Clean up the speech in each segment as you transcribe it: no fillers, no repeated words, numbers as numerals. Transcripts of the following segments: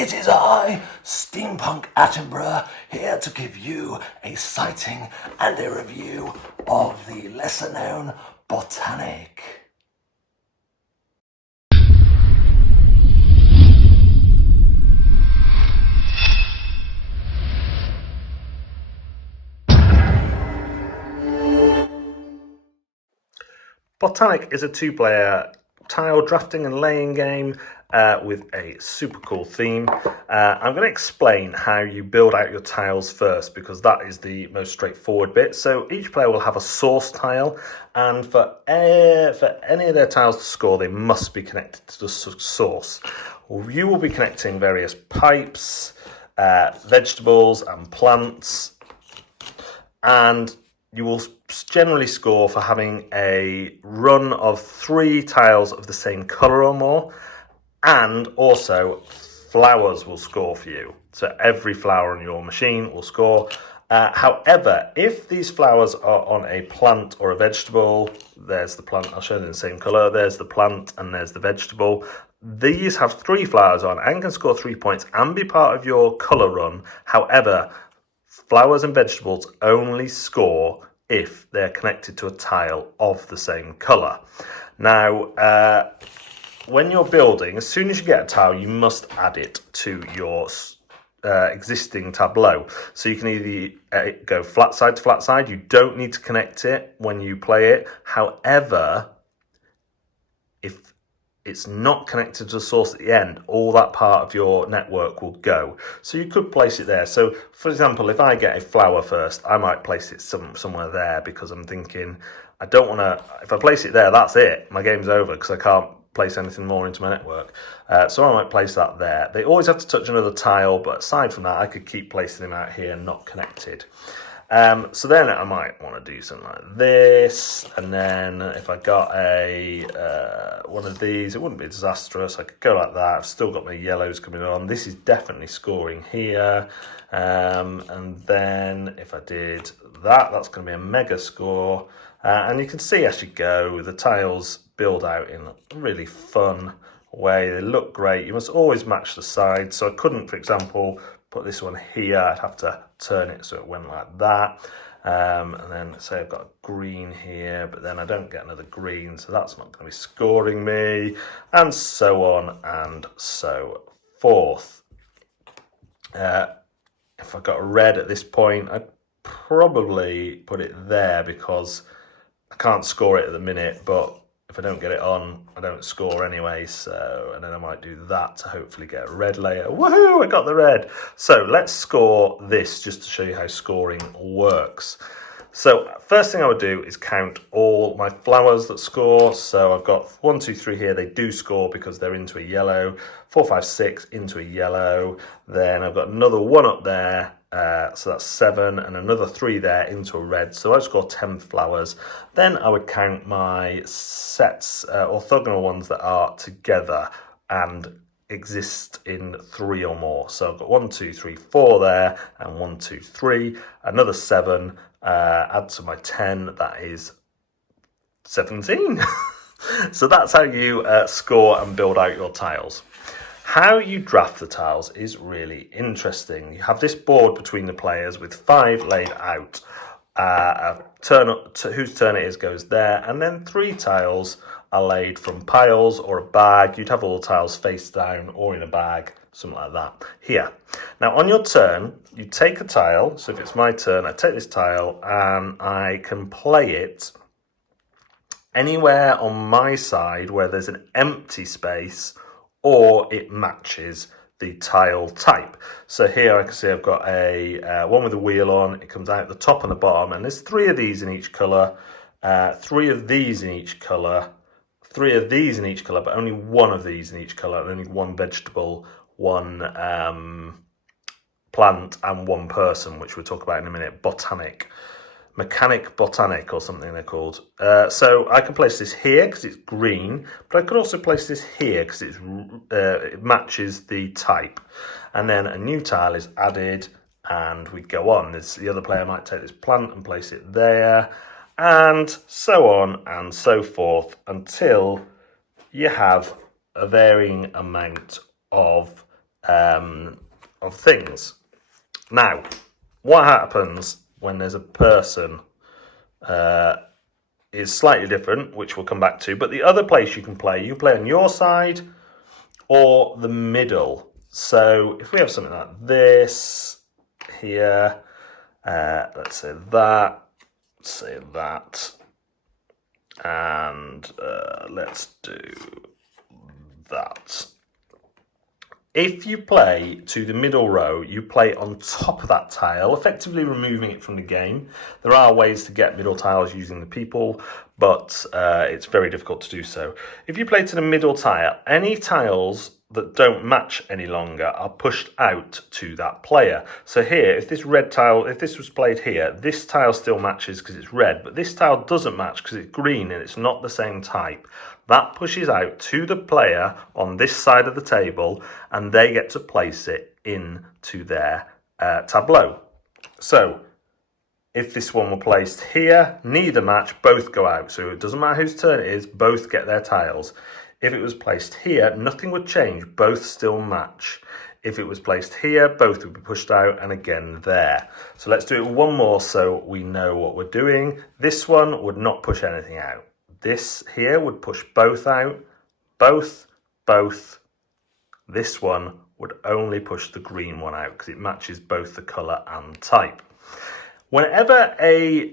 It is I, Steampunk Attenborough, here to give you a sighting and a review of the lesser-known Botanik. Botanik is a two-player tile drafting and laying game with a super cool theme. I'm going to explain how you build out your tiles first because that is the most straightforward bit. So each player will have a source tile, and for any of their tiles to score, they must be connected to the source. You will be connecting various pipes, vegetables and plants, and you will generally score for having a run of 3 tiles of the same colour or more, and also flowers will score for you. So every flower on your machine will score. However, if these flowers are on a plant or a vegetable, there's the plant, I'll show them in the same colour, there's the plant and there's the vegetable. These have 3 flowers on and can score 3 points and be part of your colour run. However, flowers and vegetables only score if they're connected to a tile of the same colour. Now, when you're building, as soon as you get a tile, you must add it to your existing tableau. So you can either go flat side to flat side. You don't need to connect it when you play it. However, if it's not connected to the source at the end, all that part of your network will go. So you could place it there. So for example, if I get a flower first, I might place it somewhere there because I'm thinking, I don't want to, if I place it there, that's it. My game's over because I can't place anything more into my network. So I might place that there. They always have to touch another tile, but aside from that, I could keep placing them out here not connected. So then I might want to do something like this, and then if I got a one of these, it wouldn't be disastrous. I could go like that. I've still got my yellows coming on. This is definitely scoring here. And then if I did that, that's going to be a mega score. And you can see as you go, the tiles build out in a really fun way. They look great. You must always match the sides. So I couldn't, for example, put this one here. I'd have to turn it so it went like that. And then say I've got a green here, but then I don't get another green, so that's not going to be scoring me, and so on and so forth. If I got a red at this point, I'd probably put it there because I can't score it at the minute, but if I don't get it on, I don't score anyway, so, and then I might do that to hopefully get a red layer. Woohoo, I got the red. So let's score this just to show you how scoring works. So first thing I would do is count all my flowers that score. So I've got 1, 2, 3 here. They do score because they're into a yellow. 4, 5, 6 into a yellow. Then I've got another 1 up there. So that's 7, and another 3 there into a red. So I score 10 flowers. Then I would count my sets, orthogonal ones that are together and exist in 3 or more. So I've got 1, 2, 3, 4 there, and 1, 2, 3. Another 7. Add to my 10. That is 17. So that's how you score and build out your tiles. How you draft the tiles is really interesting. You have this board between the players with 5 laid out. Whose turn it is goes there, and then 3 tiles are laid from piles or a bag. You'd have all the tiles face down or in a bag, something like that. Here. Now on your turn, you take a tile. So if it's my turn, I take this tile and I can play it anywhere on my side where there's an empty space or it matches the tile type. So here I can see I've got a one with a wheel on. It comes out the top and the bottom, and there's 3 of these in each colour, 3 of these in each colour, 3 of these in each colour, but only 1 of these in each colour, and only 1 vegetable, 1 plant, and 1 person, which we'll talk about in a minute. Botanik. Mechanic Botanik or something they're called. So I can place this here because it's green, but I could also place this here because it matches the type. And then a new tile is added and we go on. The other player might take this plant and place it there, and so on and so forth until you have a varying amount of of things. Now, what happens when there's a person is slightly different, which we'll come back to. But the other place you can play on your side or the middle. So if we have something like this here, let's say that, and let's do that. If you play to the middle row, you play on top of that tile, effectively removing it from the game. There are ways to get middle tiles using the people, but it's very difficult to do so. If you play to the middle tile, any tiles that don't match any longer are pushed out to that player. So here, if this red tile, if this was played here, this tile still matches because it's red, but this tile doesn't match because it's green and it's not the same type. That pushes out to the player on this side of the table, and they get to place it into their tableau. So if this one were placed here, neither match, both go out. So it doesn't matter whose turn it is, both get their tiles. If it was placed here, nothing would change, both still match. If it was placed here, both would be pushed out, and again there. So let's do it one more so we know what we're doing. This one would not push anything out. This here would push both out, both. This one would only push the green one out because it matches both the colour and type. Whenever a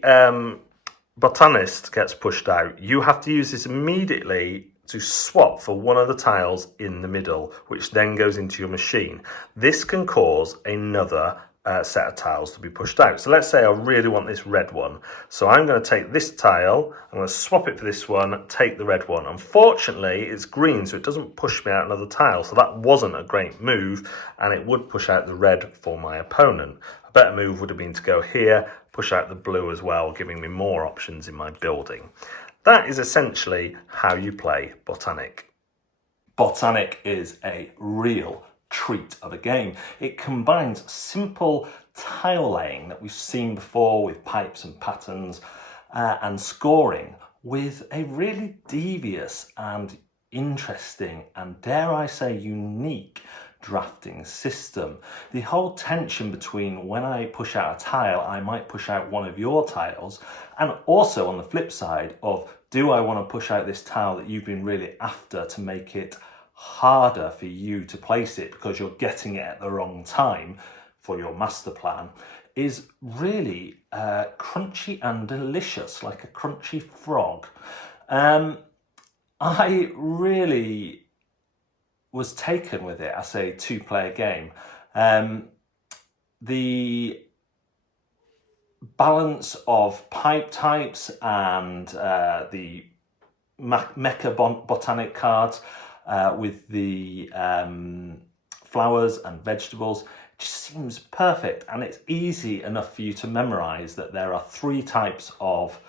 botanist gets pushed out, you have to use this immediately to swap for one of the tiles in the middle, which then goes into your machine. This can cause another set of tiles to be pushed out. So let's say I really want this red one. So I'm going to take this tile, I'm going to swap it for this one, take the red one. Unfortunately, it's green, so it doesn't push me out another tile. So that wasn't a great move, and it would push out the red for my opponent. A better move would have been to go here, push out the blue as well, giving me more options in my building. That is essentially how you play Botanik. Botanik is a real treat of a game. It combines simple tile laying that we've seen before with pipes and patterns and scoring with a really devious and interesting and, dare I say, unique drafting system. The whole tension between when I push out a tile, I might push out one of your tiles, and also on the flip side of, do I want to push out this tile that you've been really after to make it harder for you to place it because you're getting it at the wrong time for your master plan, is really crunchy and delicious, like a crunchy frog. I really was taken with it as a two-player game. The balance of pipe types and the Mecha Botanik cards with the flowers and vegetables just seems perfect, and it's easy enough for you to memorize that there are three types of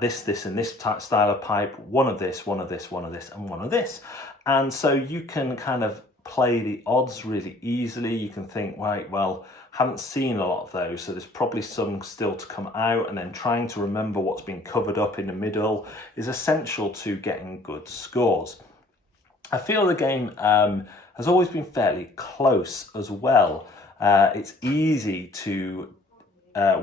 this and this style of pipe, one of this, one of this, one of this, and one of this. And so you can kind of play the odds really easily. You can think, right, well, haven't seen a lot of those, so there's probably some still to come out, and then trying to remember what's been covered up in the middle is essential to getting good scores. I feel the game has always been fairly close as well. It's easy to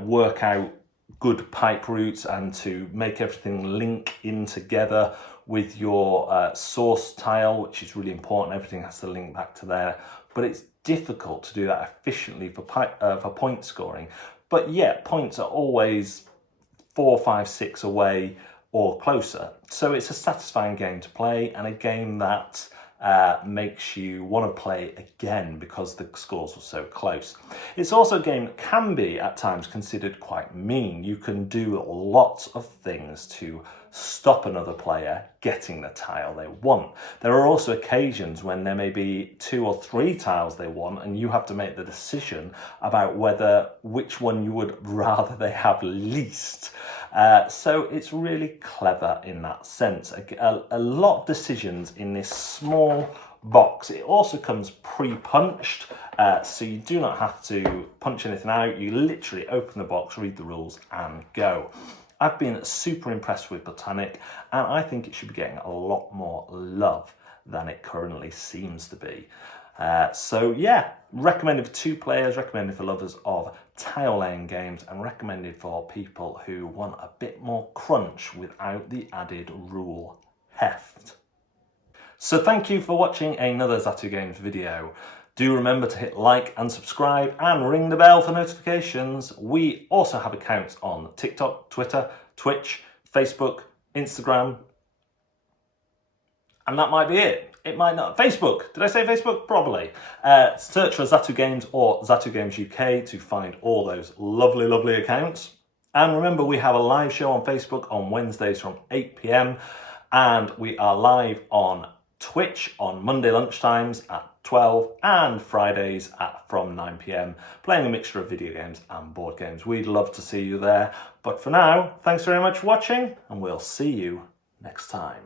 work out good pipe routes and to make everything link in together with your source tile, which is really important. Everything has to link back to there, but it's difficult to do that efficiently for point scoring. But yet points are always 4, 5, 6 away or closer. So it's a satisfying game to play, and a game that makes you want to play again because the scores were so close. It's also a game that can be at times considered quite mean. You can do lots of things to stop another player getting the tile they want. There are also occasions when there may be 2 or 3 tiles they want, and you have to make the decision about which one you would rather they have least. So it's really clever in that sense. A lot of decisions in this small box. It also comes pre-punched, so you do not have to punch anything out. You literally open the box, read the rules, and go. I've been super impressed with Botanik, and I think it should be getting a lot more love than it currently seems to be. So yeah, recommended for 2 players, recommended for lovers of tile laying games, and recommended for people who want a bit more crunch without the added rule heft. So thank you for watching another Zatu Games video. Do remember to hit like and subscribe and ring the bell for notifications. We also have accounts on TikTok, Twitter, Twitch, Facebook, Instagram, and that might be it. It might not. Facebook. Did I say Facebook? Probably. Search for Zatu Games or Zatu Games UK to find all those lovely, lovely accounts. And remember, we have a live show on Facebook on Wednesdays from 8 p.m. And we are live on Twitch on Monday lunchtimes at 12 and Fridays from 9 p.m. playing a mixture of video games and board games. We'd love to see you there. But for now, thanks very much for watching, and we'll see you next time.